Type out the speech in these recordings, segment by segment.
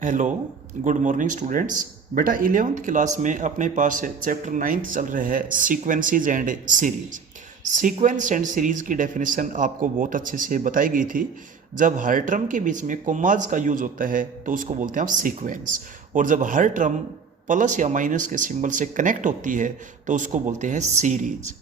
Hello, good morning students. बेटा 11th class में अपने पास चैप्टर 9 चल रहा है sequences and series. Sequence and series की डेफिनेशन आपको बहुत अच्छे से बताई गई थी। जब हर टर्म के बीच में कोमाज का यूज होता है तो उसको बोलते हैं आप सीक्वेंस, और जब हर टर्म प्लस या माइनस के सिंबल से कनेक्ट होती है तो उसको बोलते हैं सीरीज।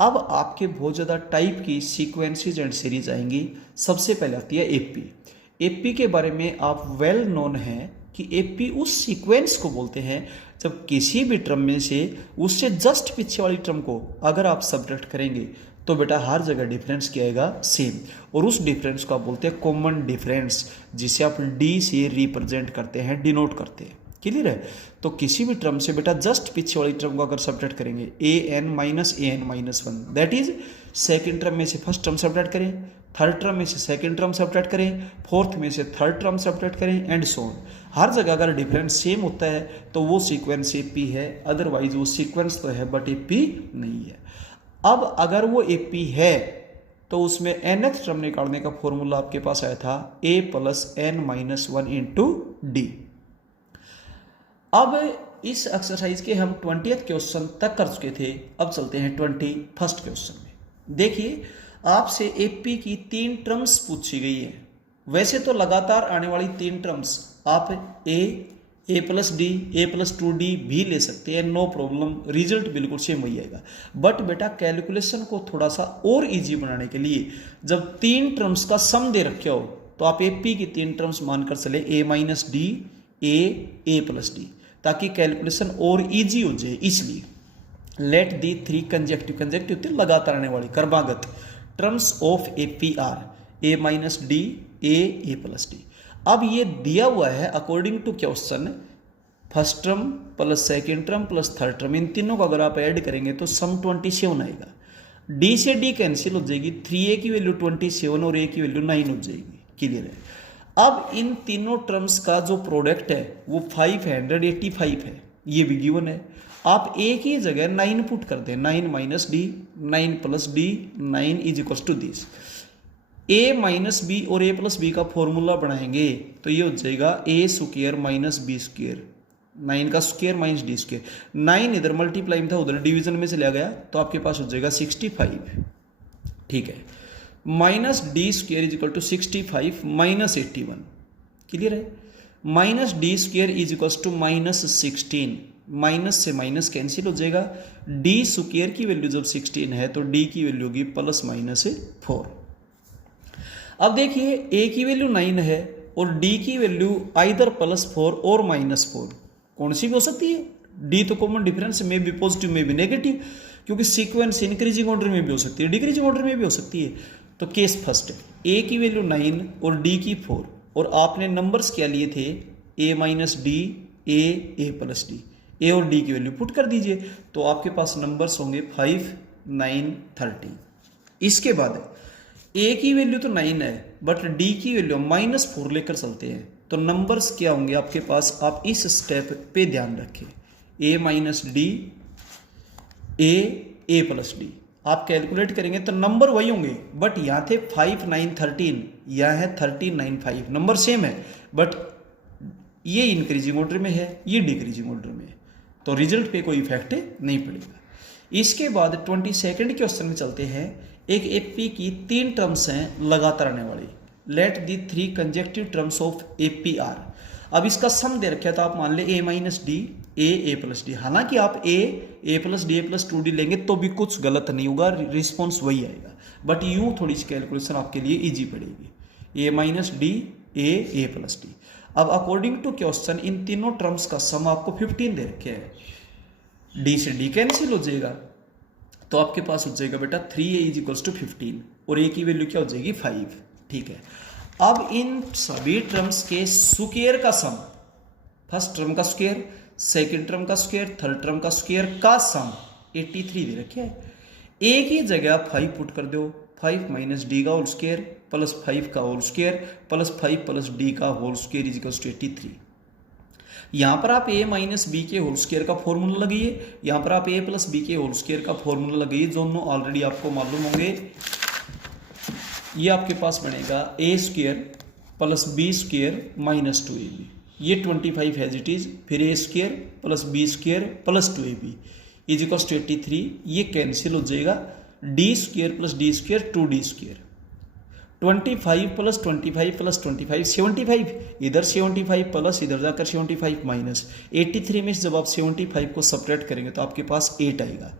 अब आपके बहुत ज़्यादा टाइप की सीक्वेंसेस एंड सीरीज आएंगी। सबसे पहले आती है एपी। एपी के बारे में आप वेल नोन है कि एपी उस सीक्वेंस को बोलते हैं जब किसी भी टर्म में से उससे जस्ट पीछे वाली टर्म को अगर आप सब्ट्रैक्ट करेंगे तो बेटा हर जगह डिफरेंस क्या आएगा, सेम। और उस डिफरेंस को आप बोलते हैं कॉमन डिफरेंस, जिसे आप डी से रिप्रेजेंट करते हैं, डिनोट करते हैं। क्लियर है? तो किसी भी टर्म से बेटा जस्ट पीछे वाली टर्म को अगर सब्ट्रैक्ट करेंगे an-an-1 that is second term में से फर्स्ट टर्म सब्ट्रैक्ट करें, थर्ड टर्म में से सेकेंड टर्म सब्ट्रैक्ट करें, फोर्थ में से थर्ड टर्म सब्ट्रैक्ट करें एंड सो ऑन। हर जगह अगर डिफरेंस सेम होता है तो वो सीक्वेंस एपी है, अदरवाइज वो सीक्वेंस तो है बट एपी नहीं है। अब अगर वो एपी है तो उसमें nth टर्म निकालने का फॉर्मूला आपके पास आया था a+n-1 इंटू डी। अब इस एक्सरसाइज के हम 20th क्वेश्चन तक कर चुके थे। अब चलते हैं 21st क्वेश्चन में। देखिए, आपसे एपी की 3 टर्म्स पूछी गई है। वैसे तो लगातार आने वाली 3 टर्म्स आप a+d, a+2d भी ले सकते हैं, नो प्रॉब्लम, रिजल्ट बिल्कुल सेम वही आएगा। बट बेटा कैलकुलेशन को थोड़ा सा और इजी बनाने के लिए जब 3 टर्म्स का सम दे रखे हो तो आप एपी की 3 टर्म्स मानकर चले a-d, a+d, ताकि कैलकुलेशन और इजी हो जाए। इसलिए लेट दी 3 कंजेक्टिव लगातार आने वाली क्रमागत terms of AP are a-d, a+d। अब ये दिया हुआ है according to question, first term plus second term plus third term, इन तीनों को अगर आप ऐड करेंगे तो सम 27 आएगा। डी से डी कैंसिल हो जाएगी, 3a की वैल्यू 27 और a की वैल्यू 9 हो जाएगी। क्लियर है? अब इन तीनों टर्म्स का जो प्रोडक्ट है वो 585 है, ये भी गिवन है। आप a की जगह 9 पुट कर दें, 9-d, 9+d, 9 is equal to this. a-b और a+b का फॉर्मूला बनाएंगे तो ये हो जाएगा a² माइनस b², 9 का स्क्वायर माइनस d स्क्वायर। 9 इधर मल्टीप्लाई में था, उधर डिवीजन में से लिया गया तो आपके पास हो जाएगा 65। ठीक है, -d² is equal to 65 minus 81। Clear है? -d² is equal to -16, minus से माइनस कैंसिल हो जाएगा। d² की वैल्यू जब 16 है तो d की वैल्यू होगी +-4। अब देखिए, a की वैल्यू 9 है और d की वैल्यू आइदर +4 और -4, कौन सी भी हो सकती है। d तो कॉमन डिफरेंस में भी पॉजिटिव में भी नेगेटिव, क्योंकि सीक्वेंस इंक्रीजिंग ऑर्डर में भी हो सकती है, डिक्रीजिंग ऑर्डर में भी हो सकती है। तो केस फर्स्ट, a की वैल्यू 9 और d की 4, और आपने नंबर्स क्या लिए थे, a-d, a+d, a और d की वैल्यू पुट कर दीजिए तो आपके पास नंबर्स होंगे 5, 9, 30। इसके बाद a की वैल्यू तो 9 है बट d की वैल्यू -4 लेकर चलते हैं तो नंबर्स क्या होंगे आपके पास, आप इस स्टेप पे ध्यान रखें। a-d, a+d आप कैलकुलेट करेंगे तो नंबर वही होंगे, बट यहाँ थे 5, 9, 13, यहाँ है 13, 9, 5, नंबर सेम है बट ये इंक्रीजिंग ऑर्डर में है, ये डिक्रीजिंग ऑर्डर में है, तो रिजल्ट पे कोई इफेक्ट नहीं पड़ेगा। इसके बाद 22nd क्वेश्चन में चलते हैं। एक एपी की 3 टर्म्स हैं लगातार आने वाली। Let the 3 consecutive terms of AP are. अब इसका सम दे रखा था, आप मान ले a-d, a+d। हालांकि आप a+d, a+2d लेंगे तो भी कुछ गलत नहीं होगा, रिस्पॉन्स वही आएगा, बट यूं थोड़ी सी कैलकुलेशन आपके लिए इजी पड़ेगी। a-d, a+d। अब अकॉर्डिंग टू क्वेश्चन इन तीनों टर्म्स का सम आपको 15 दे रखे हैं, d से d कैंसिल हो जाएगा तो आपके पास हो जाएगा बेटा 3a इज इक्वल्स टू 15 और a की वैल्यू क्या हो जाएगी 5। ठीक है, अब इन सभी टर्म्स के स्क्वायर का सम, फर्स्ट टर्म का स्क्वायर, सेकंड टर्म का स्क्वायर, थर्ड टर्म का स्क्वायर का सम 83 दे रखे है। a की जगह 5 पुट कर दो, 5 - d का होल स्क्वायर प्लस 5 का होल स्क्वायर प्लस 5 + d का whole square is equals to 83। यहाँ पर आप a-b के होल स्क्वायर का फॉर्मूला लगाइए, यहाँ पर आप a+b के होल स्क्वायर का फॉर्मूला लगाइए, दोनों ऑलरेडी आपको मालूम होंगे। ये आपके पास बनेगा a² + b² - 2ab। ये 25 हैज इट इज, फिर a square plus b square plus 2ab is equals to 83, ये कैंसिल हो जाएगा, d square plus d square 2d square, 25 प्लस 25 प्लस 25 75, इधर 75 प्लस इधर जाकर 75 माइनस 83 में जब आप 75 को सेपरेट करेंगे तो आपके पास 8 आएगा,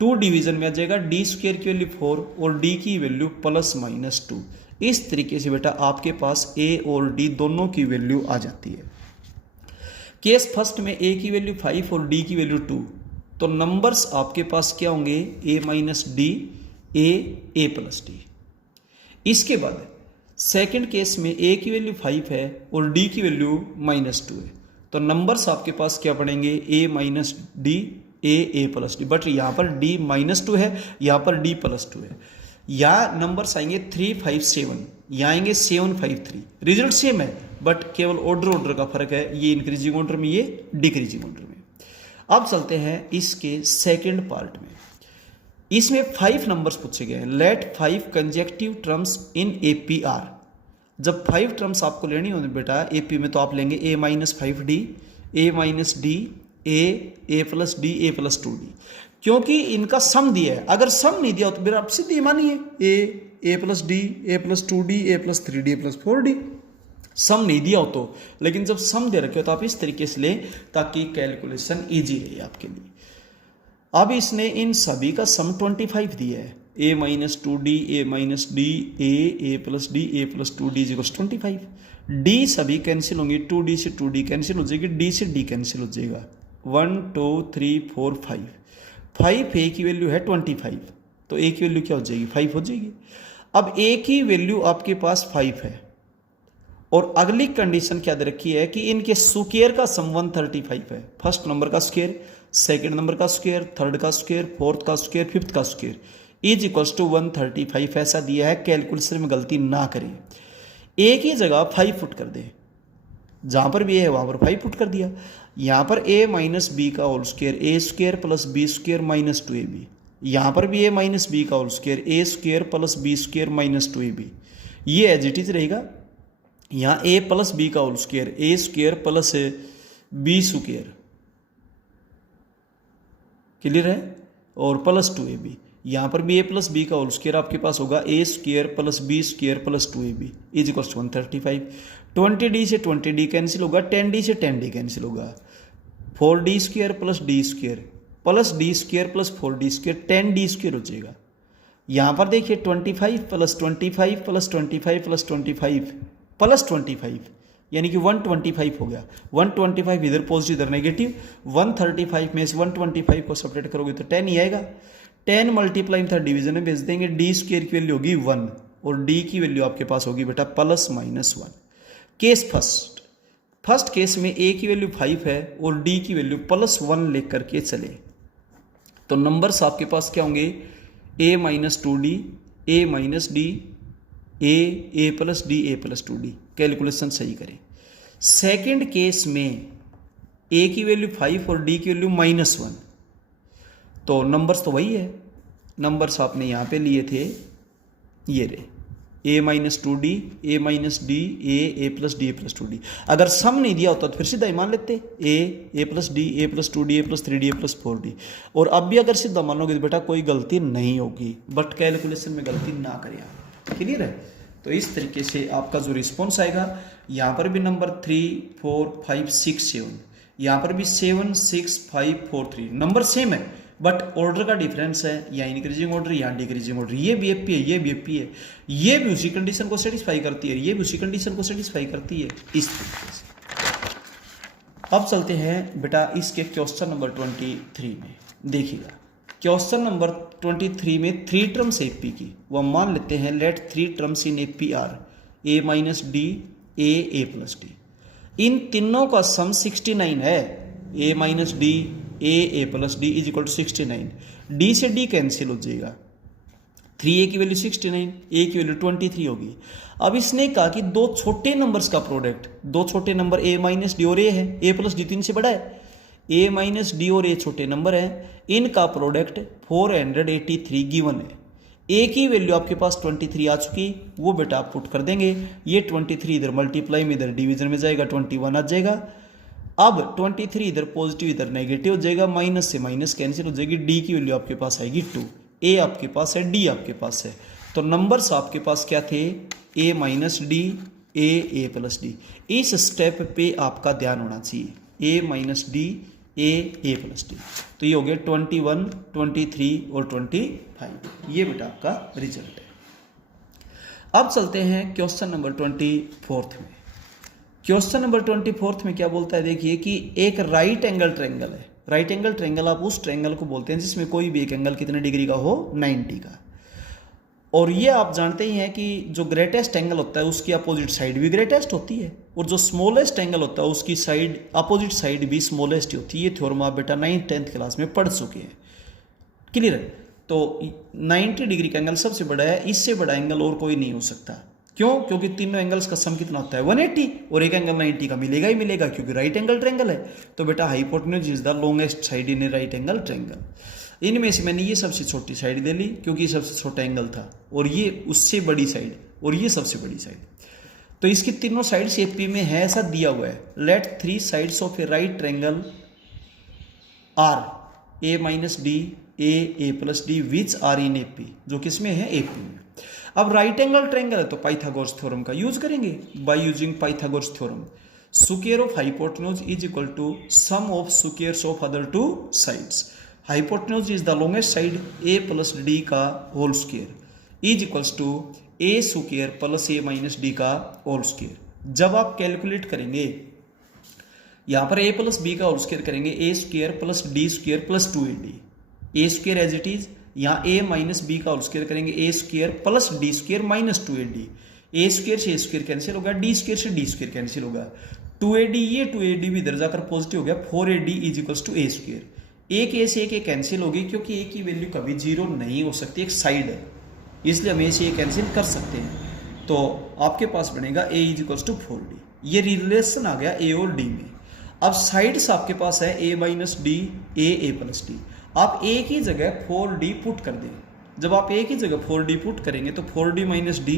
2 डिवीजन में आ जाएगा, डी स्क्वेयर की वैल्यू 4 और डी की वैल्यू प्लस माइनस 2। इस तरीके से बेटा आपके पास ए और डी दोनों की वैल्यू आ जाती है। केस फर्स्ट में ए की वैल्यू 5 और डी की वैल्यू 2, तो नंबर्स आपके पास क्या होंगे, ए माइनस डी, ए प्लस डी। इसके बाद सेकंड केस में ए की वैल्यू 5 है और डी की वैल्यू -2 है, तो नंबर्स आपके पास क्या पड़ेंगे, a minus D, A plus d, but यहाँ पर डी -2 है, यहाँ पर डी +2 है। यहाँ नंबर्स आएंगे 3, 5, 7, यहाँ आएंगे 7, 5, 3, रिजल्ट सेम है बट केवल ऑर्डर का फर्क है, ये इंक्रीजिंग ऑर्डर में, ये डिक्रीजिंग ऑर्डर में। अब चलते हैं इसके सेकेंड पार्ट में। इसमें 5 नंबर्स पूछे गए हैं, let 5 consecutive terms in APR। जब 5 टर्म्स आपको लेनी होगी बेटा AP में, तो आप लेंगे a minus 5d, a minus d, a plus D, a plus 2d, क्योंकि इनका सम दिया है। अगर सम नहीं दिया हो तो फिर आप सीधे मानिए a plus D, a plus 2d, a plus 3d, a plus 4d। सम नहीं दिया हो तो, लेकिन जब सम दे रखे हो तो आप इस तरीके से लें ताकि कैलकुलेशन ईजी रहे आपके लिए। अब इसने इन सभी का सम 25 दिया है, a minus 2d, a minus d, a plus D, a plus 2d equals 25। d सभी कैंसिल होंगे, 2d से 2d कैंसिल हो जाएगी, d से d कैंसिल हो जाएगा, 1 2 3 4 5, 5 a की वैल्यू है 25, तो a की वैल्यू क्या हो जाएगी, 5 हो जाएगी। अब a की वैल्यू आपके पास 5 है और अगली कंडीशन क्या दे रखी है कि इनके स्क्वायर का सम 135 है, फर्स्ट नंबर का स्क्वायर, सेकंड नंबर का स्क्वायर, थर्ड का स्क्वायर, फोर्थ का स्क्वायर, फिफ्थ का स्क्वायर इज इक्वल्स टू 135 ऐसा दिया है। कैलकुलेशन में गलती ना करें, एक ही जगह 5 पुट कर दे, जहां पर भी है वहां पर 5 पुट कर दिया। यहां पर a माइनस बी का whole square, a square plus b square minus 2ab, यहां पर भी a माइनस बी का whole square, a square plus b square minus 2ab, ये एज इट इज रहेगा। यहाँ a प्लस बी का whole square, a square plus b square, clear है, और प्लस 2ab, यहाँ पर भी a प्लस बी का होल स्क्वायर आपके पास होगा, a square plus b square plus 2ab is equals to 135। 20d से 20d कैंसिल होगा, 10d से 10d कैंसिल होगा, 4d square plus d square plus d square plus 4d square 10d square हो जाएगा। यहाँ पर देखिए 25 प्लस 25 प्लस 25 प्लस 25 प्लस 25 यानी कि 125 हो गया, 125 इधर पॉजिटिव इधर नेगेटिव, 135 में से 125 को सेपरेट करोगे तो 10 ही आएगा, 10 मल्टीप्लाई था डिवीजन में भेज देंगे, डी स्क्वायर की वैल्यू होगी 1 और डी की वैल्यू आपके पास होगी बेटा plus minus 1। Case first case में ए की वैल्यू 5 है और डी की वैल्यू प्लस 1 लेकर के चले, तो नंबर्स आपके पास क्या होंगे, a minus 2d, a minus d, a plus D, a plus 2d। Calculation सही करें। सेकंड केस में a की वैल्यू 5 और d की वैल्यू -1, तो नंबर्स तो वही है, नंबर्स आपने यहाँ पे लिए थे, ये रहे a minus 2d, a minus d, a plus D, a plus 2d। अगर सम नहीं दिया होता तो फिर सीधा ही मान लेते a plus D, a plus 2d, a plus 3d, a plus 4d, और अब भी अगर सीधा मानोगे तो बेटा कोई गलती नहीं होगी, बट कैलकुलेशन में गलती ना करें आप, क्लियर है। तो इस तरीके से आपका जो रिस्पॉन्स आएगा, यहाँ पर भी नंबर 3 4 5 6 7, यहाँ पर भी 7 6 5 4 3, नंबर सेम है बट ऑर्डर का डिफरेंस है, या इंक्रीजिंग ऑर्डर या डिक्रीजिंग ऑर्डर, ये भी एपी है, ये भी एपी है, ये भी उसी कंडीशन को सेटिस्फाई करती है, ये भी उसी कंडीशन को सेटिस्फाई करती है, इस तरीके से। अब चलते हैं बेटा इसके क्वेश्चन नंबर 23 में। देखिएगा क्वेश्चन नंबर 23 में 3 टर्म्स एपी की, वह मान लेते हैं let 3 terms in APR, a minus d, a plus d, इन तीनों का सम 69 है, a minus d, a plus d is equal to 69, d से d कैंसिल हो जाएगा, 3a की वैल्यू 69, a की वैल्यू 23 होगी। अब इसने कहा कि दो छोटे नंबर्स का प्रोडक्ट, दो छोटे नंबर a माइनस डी और a है, a प्लस डी 3 से बड़ा है, a माइनस डी और a छोटे नंबर है, इनका प्रोडक्ट 483 गिवन है, ए की वैल्यू आपके पास 23 आ चुकी, वो बेटा आप पुट कर देंगे। ये 23 इधर मल्टीप्लाई में इधर डिवीजन में जाएगा, 21 आ जाएगा। अब 23 इधर पॉजिटिव इधर नेगेटिव हो जाएगा, माइनस से माइनस कैंसिल हो जाएगी। डी की वैल्यू आपके पास आएगी 2, ए आपके पास है, डी आपके पास है। तो नंबर्स आपके पास क्या थे, ए माइनस डी, ए प्लस डी। इस स्टेप पे आपका ध्यान होना चाहिए, ए माइनस डी, ए प्लस डी। तो ये हो गया 21, 23 और 25, ये बेटा आपका रिजल्ट है। अब चलते हैं क्वेश्चन नंबर 24 में। क्वेश्चन नंबर 24 में क्या बोलता है, देखिए कि एक राइट एंगल ट्रायंगल है। राइट एंगल ट्रायंगल आप उस ट्रायंगल को बोलते हैं जिसमें कोई भी एक एंगल कितने डिग्री का हो, 90 का। और ये आप जानते ही हैं कि जो ग्रेटेस्ट एंगल होता है उसकी अपोजिट साइड भी ग्रेटेस्ट होती है, और जो स्मॉलेस्ट एंगल होता है उसकी साइड अपोजिट साइड भी स्मॉलेस्ट ही होती है। ये थ्योरम आप बेटा 9th 10th क्लास में पढ़ चुके हैं, क्लियर है। तो 90 डिग्री का एंगल सबसे बड़ा है, इससे बड़ा एंगल और कोई नहीं हो सकता। क्यों? क्योंकि तीनों एंगल्स का सम कितना होता है, 180, और एक एंगल 90 का मिलेगा ही मिलेगा, क्योंकि राइट एंगल ट्रायंगल है। तो बेटा hypotenuse is the longest side in A right angle triangle. इनमें से मैंने ये सबसे छोटी साइड दे ली क्योंकि ये सबसे छोटा एंगल था, और ये उससे बड़ी साइड, और ये सबसे बड़ी साइड। तो इसकी तीनों साइड्स एपी में है, ऐसा दिया हुआ है। Let 3 sides of a right triangle are a minus D, A plus d, which are in AP, जो किसमें है, एपी में। अब राइट एंगल ट्रायंगल है तो पाइथागोरस थ्योरम का यूज करेंगे। By using Pythagoras theorem, square of hypotenuse is equal to sum of squares of other 2 sides. Hypotenuse is the longest side, a plus d का whole square is equals to a square plus a minus d का whole square. जब आप calculate करेंगे, यहां पर a plus b का whole square करेंगे, a square plus d square plus 2ab, A square as it is. यहाँ a minus b का होल स्क्वायर करेंगे, a square plus d square minus 2ad। A square से a square cancel होगा, d square से d square cancel होगा, 2ad, ये 2ad भी इधर जाकर पॉजिटिव हो गया, 4ad is equals to a square. एक ए से एक ए कैंसिल होगी, क्योंकि ए की वैल्यू कभी 0 नहीं हो सकती, एक साइड है, इसलिए हम ए से ए कैंसिल कर सकते हैं। तो आपके पास बनेगा ए इज इक्वल्स टू 4d। ये रिलेशन आ गया ए और डी में। अब साइड्स आपके पास है ए माइनस डी, ए प्लस डी। आप ए की जगह 4d पुट कर दें। जब आप ए की जगह 4d पुट करेंगे तो 4d minus D,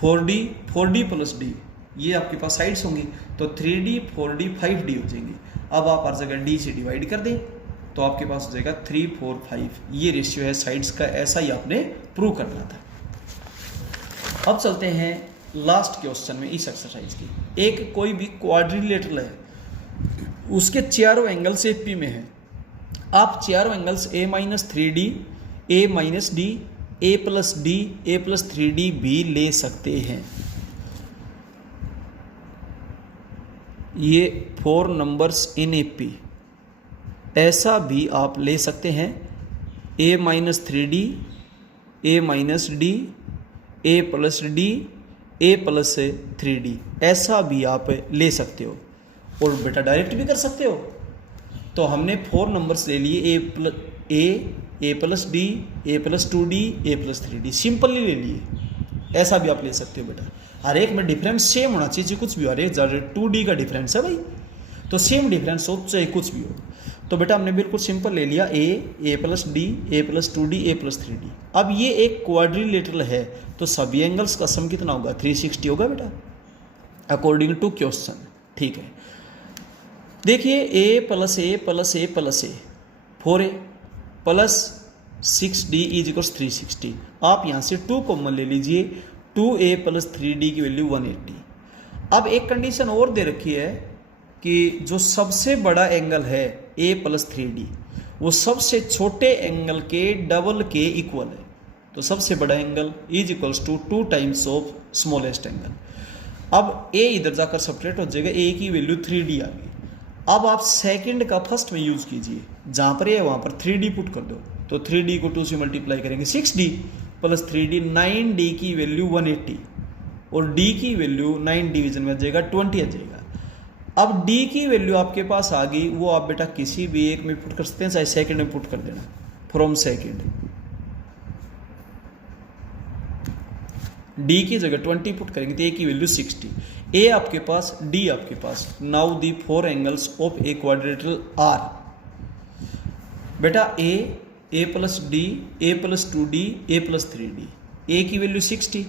4d plus D, ये आपके पास साइड्स होंगी, तो 3d 4d 5d हो जाएंगी। अब आप हर जगह d से डिवाइड कर दें तो आपके पास हो जाएगा 3 4 5। ये रेशियो है साइड्स का, ऐसा ही आपने प्रूव करना था। अब चलते हैं लास्ट क्वेश्चन में इस एक्सरसाइज की। एक कोई भी क्वाड्रिलेटरल है, उसके चारों एंगल्स एपी में है। आप चारों angles a minus 3d, a minus d, a plus D, a plus 3d भी ले सकते हैं। ये 4 नंबर्स इन एपी, ऐसा भी आप ले सकते हैं। a minus 3d, a minus d, a plus D, a plus 3d, ऐसा भी आप ले सकते हो। और बेटा डायरेक्ट भी कर सकते हो। तो हमने 4 नंबर्स ले लिए, ए plus D, A plus 2d, a plus 3d, simply ले लिए। ऐसा भी आप ले सकते हो बेटा। हर एक में डिफरेंस सेम होना चाहिए, कुछ भी हो, अरे 2d का डिफरेंस है भाई, तो सेम डिफरेंस हो चाहे कुछ भी हो। तो बेटा हमने बिल्कुल सिंपल ले लिया, ए plus D, A plus 2d, a plus 3d। अब ये एक क्वाड्रिलेटरल है, तो सभी एंगल्स का सम कितना होगा, 360 होगा बेटा, अकॉर्डिंग टू क्वेश्चन। ठीक है, देखिए a plus a plus a plus a 4a plus 6d is equals 360। आप यहाँ से 2 कॉमन ले लीजिए, 2a प्लस 3d की वैल्यू 180। अब एक कंडीशन और दे रखी है कि जो सबसे बड़ा एंगल है a प्लस 3d, वो सबसे छोटे एंगल के डबल के इक्वल है। तो सबसे बड़ा angle is equals to 2 times of smallest angle. अब a इधर जाकर सेपरेट हो जाएगा, a की वैल्यू 3d आ गई। अब आप सेकंड का फर्स्ट में यूज कीजिए, जहां पर ये वहां पर 3d पुट कर दो, तो 3d को 2 से मल्टीप्लाई करेंगे, 6d प्लस 3d, 9d की वैल्यू 180, और d की वैल्यू 9 डिवीजन में आ जाएगा, 20 आ जाएगा। अब d की वैल्यू आपके पास आ गई, वो आप बेटा किसी भी एक में पुट कर सकते हैं, चाहे सेकंड में पुट कर देना, फ्रॉम सेकंड। d की जगह 20 पुट करेंगे तो a की वैल्यू 60, a आपके पास, d आपके पास। Now the 4 angles of a quadrilateral are. बेटा a a plus D, A plus 2d, a plus 3d। A की वैल्यू 60,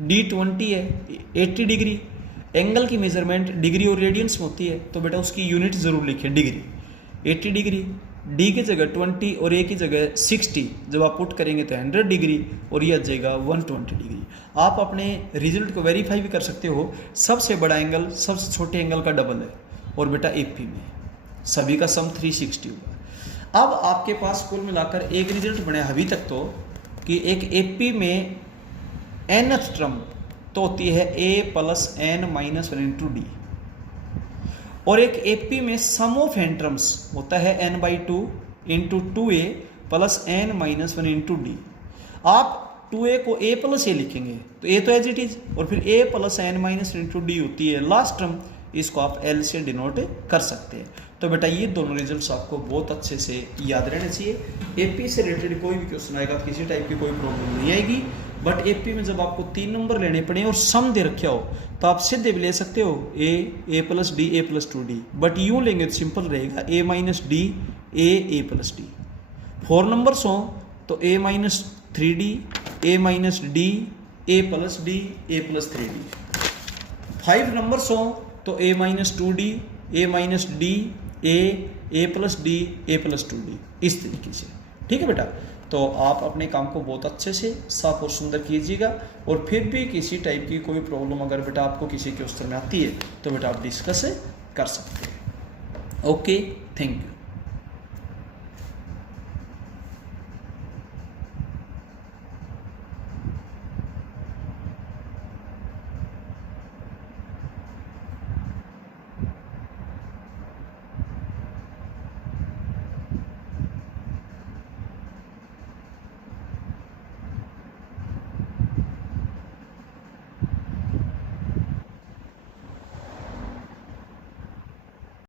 डी 20 है, 80 डिग्री। एंगल की मेजरमेंट डिग्री और रेडियंस में होती है, तो बेटा उसकी यूनिट जरूर लिखें डिग्री। 80 डिग्री, डी की जगह 20 और ए की जगह 60 जब आप पुट करेंगे तो 100 डिग्री और ये आ जाएगा 120 डिग्री। आप अपने रिजल्ट को वेरीफाई भी कर सकते हो। सबसे बड़ा एंगल सबसे छोटे एंगल का डबल है, और बेटा एपी में सभी का सम 360 होगा। अब आपके पास कुल मिलाकर एक रिजल्ट बने अभी तक तो कि एक एपी में nth टर्म तो होती है a plus n minus 1 into D, और एक एपी में सम ऑफ n टर्म्स होता है n/2 into 2a plus n minus 1 into D. आप 2a को a प्लस ए लिखेंगे तो a तो एज इट इज, और फिर a plus n minus into D होती है लास्ट टर्म, इसको आप l से डिनोट कर सकते हैं। तो बेटा ये दोनों रिजल्ट्स आपको बहुत अच्छे से याद रहने चाहिए। एपी से रिलेटेड कोई भी क्वेश्चन आएगा तो किसी टाइप की कोई प्रॉब्लम नहीं आएगी, बट एपी में जब आपको 3 नंबर लेने पड़े और सम दे रखे हो तो आप सीधे भी ले सकते हो A plus D, A plus 2d, but यूँ लेंगे तो सिंपल रहेगा a minus D, A plus D. 4 numbers हो तो a minus 3d, a minus D, A plus D, A plus 3d। 5 numbers हो तो a minus 2d, a minus D, A plus D, A plus 2d, इस तरीके से। ठीक है बेटा, तो आप अपने काम को बहुत अच्छे से साफ और सुंदर कीजिएगा, और फिर भी किसी टाइप की कोई प्रॉब्लम अगर बेटा आपको किसी के उत्तर में आती है तो बेटा आप डिस्कस कर सकते हैं। Okay, thank you.